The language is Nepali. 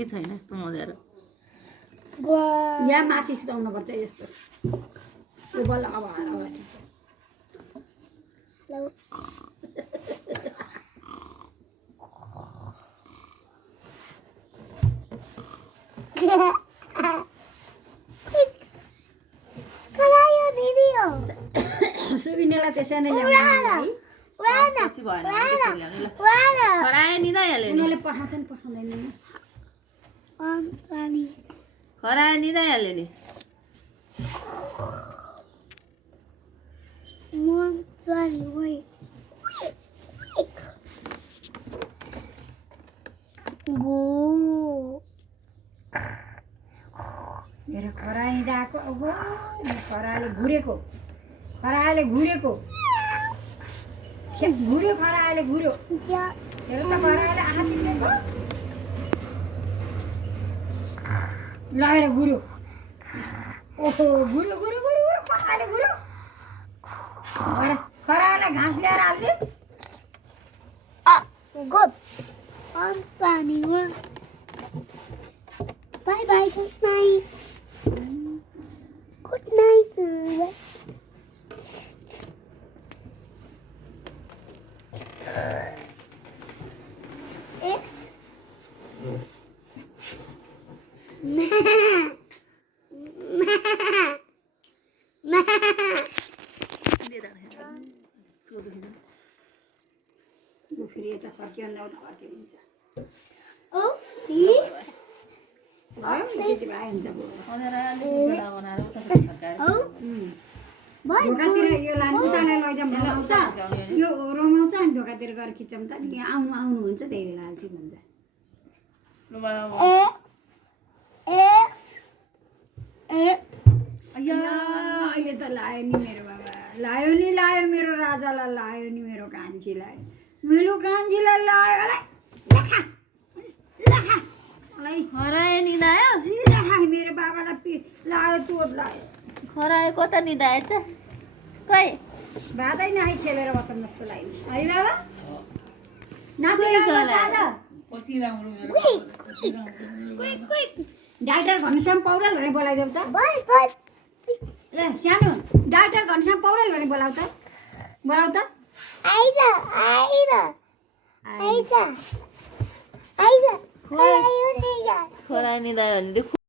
कि छैन यस्तो मजेर यहाँ माथि सुताउनु पर्छ यस्तो यो बल्ल अब ठिक छ सुबिनेलाई त्यसै नै ल्याउनु पछि भएन त्यसरी ल्याउने ल खराए निदाइहाल्यो नि उनीहरूले पठाउँछन् पठाउँदैन खराए निदाइहाल्यो नि मेरो खरानी गएको अब खराले घुरेको खराले घुरेको घुर्यो खराले घुर्यो हेर त खराले आँखा चिप्लेको लगाएर घुर्यो ओहो घुर्यो घुर्यो घुर्यो घुर्यो खराले घुर्यो खरालाई घाँस ल्याएर हाल्छ Bye bye, good night. Good night. फेरि यता फर्कियो नौट फर्कियो हुन्छ Oh, भयो त्यति भए हुन्छ ढोकातिर यो लानु उचालेर लैजाउँ रमाउँछ यो रमाउँछ अनि ढोकातिर गएर खिच्छौँ त नि आउनु आउनु हुन्छ त्यही बेला ठिक हुन्छ अहिले त लायो नि मेरो बाबा लायो नि लायो मेरो राजालाई लायो नि मेरो कान्छीलाई मेरो कान्छीलाई लायो खराए निदायो मेरो बाबालाई लायो चोट लायो खराए कता निदाएछ खै भातै नखाइ खेलेर बसौँ जस्तो लाग्यो है बाबा डाक्टर घनश्याम पौडेल भने बोलाइदेऊ त ल सानो डाक्टर घनश्याम पौडेल भने बोलाउ त खराए निदायो भने